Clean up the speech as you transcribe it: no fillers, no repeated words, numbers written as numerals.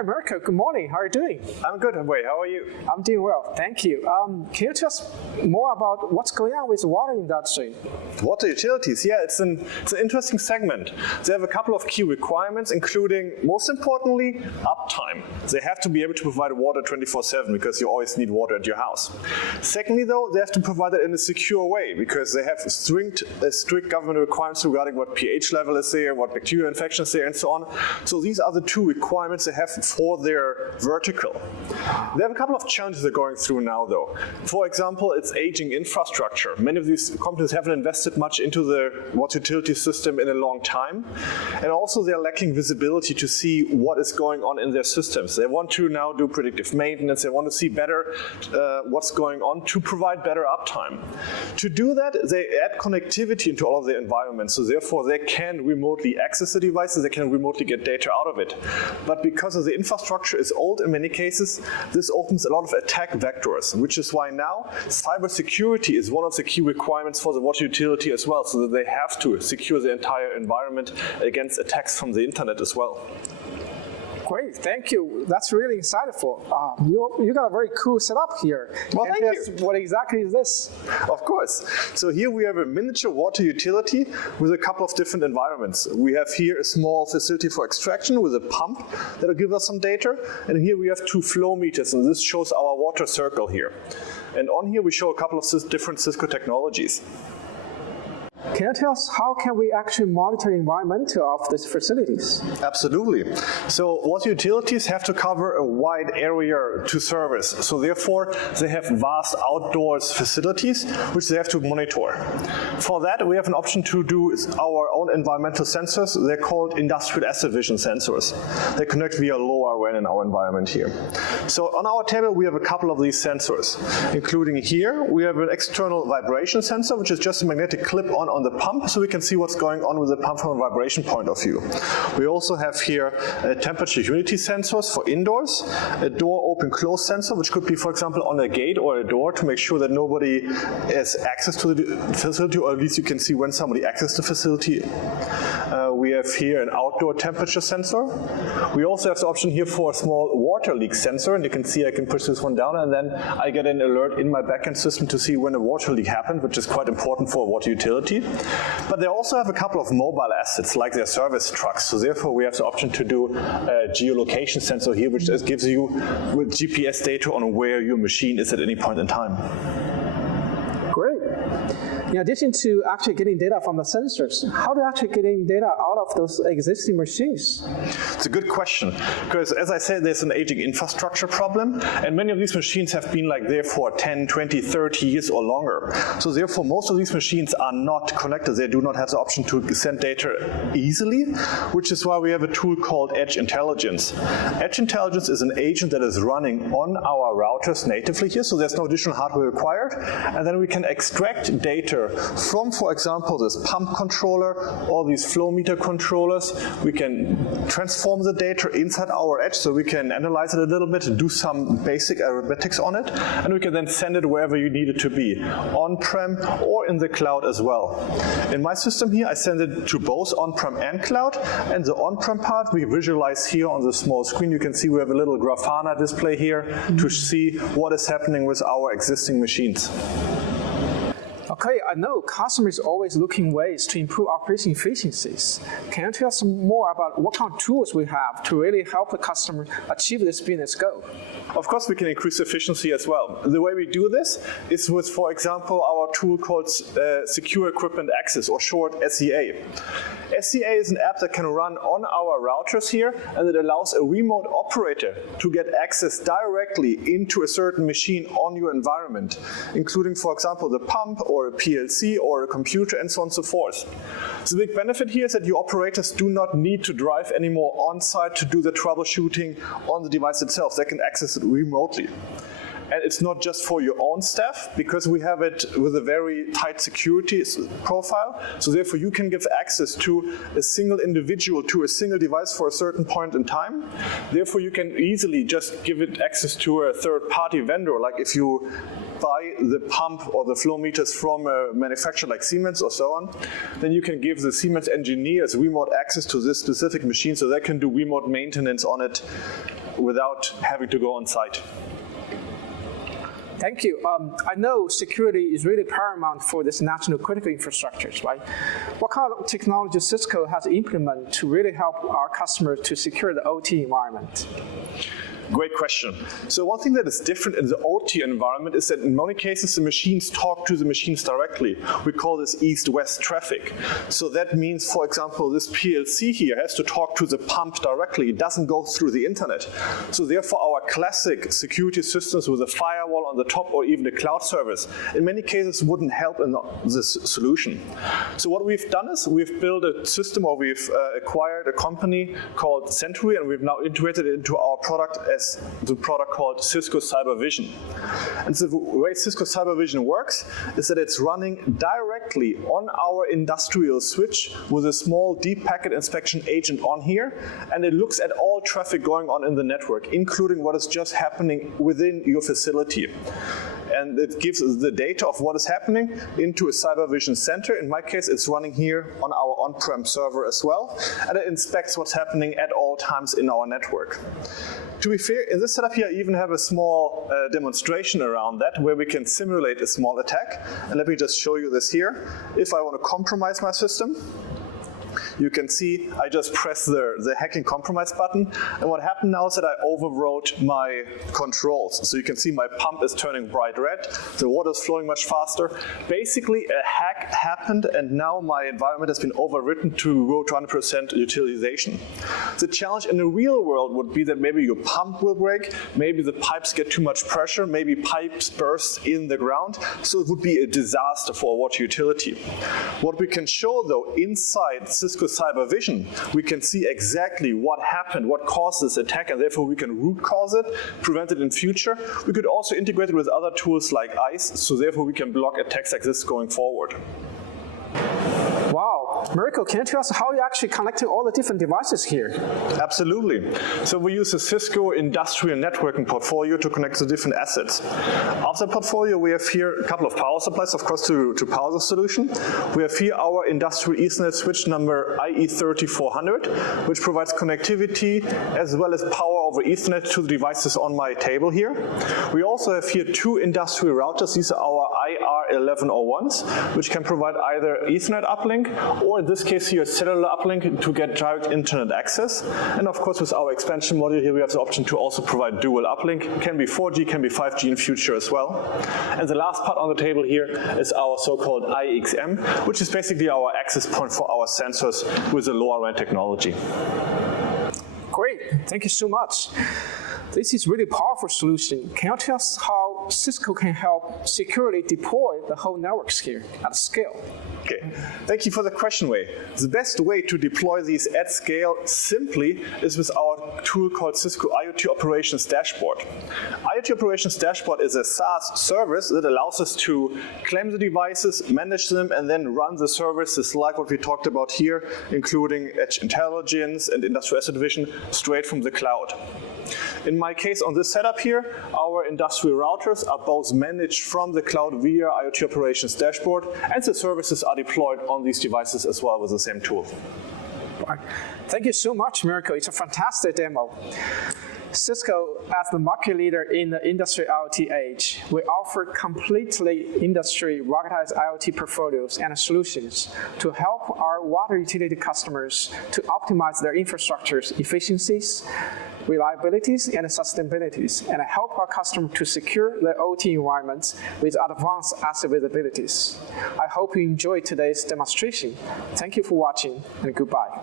Hi, Mirko. Good morning. How are you doing? I'm good, Wei. How are you? I'm doing well. Thank you. Can you tell us more about what's going on with the water industry? Water utilities, yeah, it's an interesting segment. They have a couple of key requirements, including, most importantly, uptime. They have to be able to provide water 24/7 because you always need water at your house. Secondly, though, they have to provide it in a secure way because they have strict government requirements regarding what pH level is there, what bacterial infection is there, and so on. So these are the two requirements they have for their vertical. They have a couple of challenges they're going through now, though. For example, it's aging infrastructure. Many of these companies haven't invested much into the water utility system in a long time. And also they're lacking visibility to see what is going on in their systems. They want to now do predictive maintenance. They want to see better what's going on to provide better uptime. To do that, they add connectivity into all of their environments. So therefore, they can remotely access the devices. They can remotely get data out of it. But because of the infrastructure is old in many cases, this opens a lot of attack vectors, which is why now cybersecurity is one of the key requirements for the water utility as well, so that they have to secure the entire environment against attacks from the internet as well. Great, thank you. That's really insightful. You got a very cool setup here. Well, thank you. What exactly is this? Of course. So here we have a miniature water utility with a couple of different environments. We have here a small facility for extraction with a pump that will give us some data. And here we have two flow meters, and this shows our water circle here. And on here we show a couple of different Cisco technologies. Can you tell us how can we actually monitor the environment of these facilities? Absolutely. So water utilities have to cover a wide area to service. So therefore, they have vast outdoors facilities which they have to monitor. For that, we have an option to do our own environmental sensors. They're called industrial asset vision sensors. They connect via LoRaWAN in our environment here. So on our table, we have a couple of these sensors, including here, we have an external vibration sensor, which is just a magnetic clip-on the pump, so we can see what's going on with the pump from a vibration point of view. We also have here temperature humidity sensors for indoors, a door open-close sensor, which could be, for example, on a gate or a door to make sure that nobody has access to the facility, or at least you can see when somebody accesses the facility. We have here an outdoor temperature sensor. We also have the option here for a small water leak sensor, and you can see I can push this one down, and then I get an alert in my backend system to see when a water leak happened, which is quite important for a water utility. But they also have a couple of mobile assets, like their service trucks. So therefore, we have the option to do a geolocation sensor here, which just gives you with GPS data on where your machine is at any point in time. Great. In addition to actually getting data from the sensors, how do you actually getting data out of those existing machines? It's a good question, because as I said, there's an aging infrastructure problem, and many of these machines have been like there for 10, 20, 30 years or longer. So therefore, most of these machines are not connected. They do not have the option to send data easily, which is why we have a tool called Edge Intelligence. Edge Intelligence is an agent that is running on our routers natively here, so there's no additional hardware required, and then we can extract data from, for example, this pump controller or these flow meter controllers. We can transform the data inside our Edge, so we can analyze it a little bit and do some basic arithmetics on it, and we can then send it wherever you need it to be, on-prem or in the cloud as well. In my system here, I send it to both on-prem and cloud, and the on-prem part we visualize here on the small screen. You can see we have a little Grafana display here to see what is happening with our existing machines. Okay, I know customers are always looking ways to improve operation efficiencies. Can you tell us more about what kind of tools we have to really help the customer achieve this business goal? Of course, we can increase efficiency as well. The way we do this is with, for example, our tool called Secure Equipment Access, or short SEA. SEA is an app that can run on our routers here, and it allows a remote operator to get access directly into a certain machine on your environment, including, for example, the pump or a PLC or a computer and so on and so forth. The big benefit here is that your operators do not need to drive anymore on-site to do the troubleshooting on the device itself. They can access it remotely. And it's not just for your own staff, because we have it with a very tight security profile. So therefore, you can give access to a single individual to a single device for a certain point in time. Therefore, you can easily just give it access to a third-party vendor, like if you buy the pump or the flow meters from a manufacturer like Siemens or so on, then you can give the Siemens engineers remote access to this specific machine so they can do remote maintenance on it without having to go on site. Thank you. I know security is really paramount for this national critical infrastructures, right? What kind of technology Cisco has implemented to really help our customers to secure the OT environment? Great question. So one thing that is different in the OT environment is that in many cases the machines talk to the machines directly. We call this east-west traffic. So that means, for example, this PLC here has to talk to the pump directly. It doesn't go through the internet. So therefore our classic security systems with a firewall on the top or even a cloud service in many cases wouldn't help in this solution. So what we've done is we've built a system, or we've acquired a company called Century, and we've now integrated it into our product as the product called Cisco CyberVision. And so the way Cisco CyberVision works is that it's running directly on our industrial switch with a small deep packet inspection agent on here, and it looks at all traffic going on in the network, including what is just happening within your facility. And it gives the data of what is happening into a CyberVision center. In my case, it's running here on our on-prem server as well, and it inspects what's happening at all times in our network. To be fair, in this setup here, I even have a small demonstration around that where we can simulate a small attack. And let me just show you this here. If I want to compromise my system, you can see I just press the hacking compromise button, and what happened now is that I overwrote my controls. So you can see my pump is turning bright red, the water is flowing much faster. Basically a hack happened, and now my environment has been overwritten to go to 100% utilization. The challenge in the real world would be that maybe your pump will break, maybe the pipes get too much pressure, maybe pipes burst in the ground, so it would be a disaster for a water utility. What we can show though inside Cisco CyberVision, we can see exactly what happened, what caused this attack, and therefore we can root cause it, prevent it in future. We could also integrate it with other tools like ICE, so therefore we can block attacks like this going forward. Wow, Mirko, can you tell us how you actually connecting all the different devices here? Absolutely. So we use the Cisco industrial networking portfolio to connect the different assets. Of the portfolio, we have here a couple of power supplies, of course, to power the solution. We have here our industrial Ethernet switch number IE3400, which provides connectivity as well as power over Ethernet to the devices on my table here. We also have here two industrial routers. These are our IR1101s, which can provide either Ethernet uplink, or in this case here, cellular uplink to get direct internet access. And of course, with our expansion module here, we have the option to also provide dual uplink. Can be 4G, can be 5G in future as well. And the last part on the table here is our so-called IXM, which is basically our access point for our sensors with the LoRaWAN technology. Great, thank you so much. This is really powerful solution. Can you tell us how Cisco can help securely deploy the whole networks here at scale? Okay, thank you for the question, Wei. The best way to deploy these at scale simply is with our tool called Cisco IoT Operations Dashboard. IoT Operations Dashboard is a SaaS service that allows us to claim the devices, manage them, and then run the services like what we talked about here, including edge intelligence and industrial asset vision straight from the cloud. In my case, on this setup here, our industrial routers are both managed from the cloud via IoT Operations Dashboard, and the services are deployed on these devices as well with the same tool. Thank you so much, Mirko. It's a fantastic demo. Cisco, as the market leader in the industry IoT age, we offer completely industry ruggedized IoT portfolios and solutions to help our water utility customers to optimize their infrastructure's efficiencies, reliabilities, and sustainabilities, and help our customers to secure their OT environments with advanced asset visibilities. I hope you enjoyed today's demonstration. Thank you for watching, and goodbye.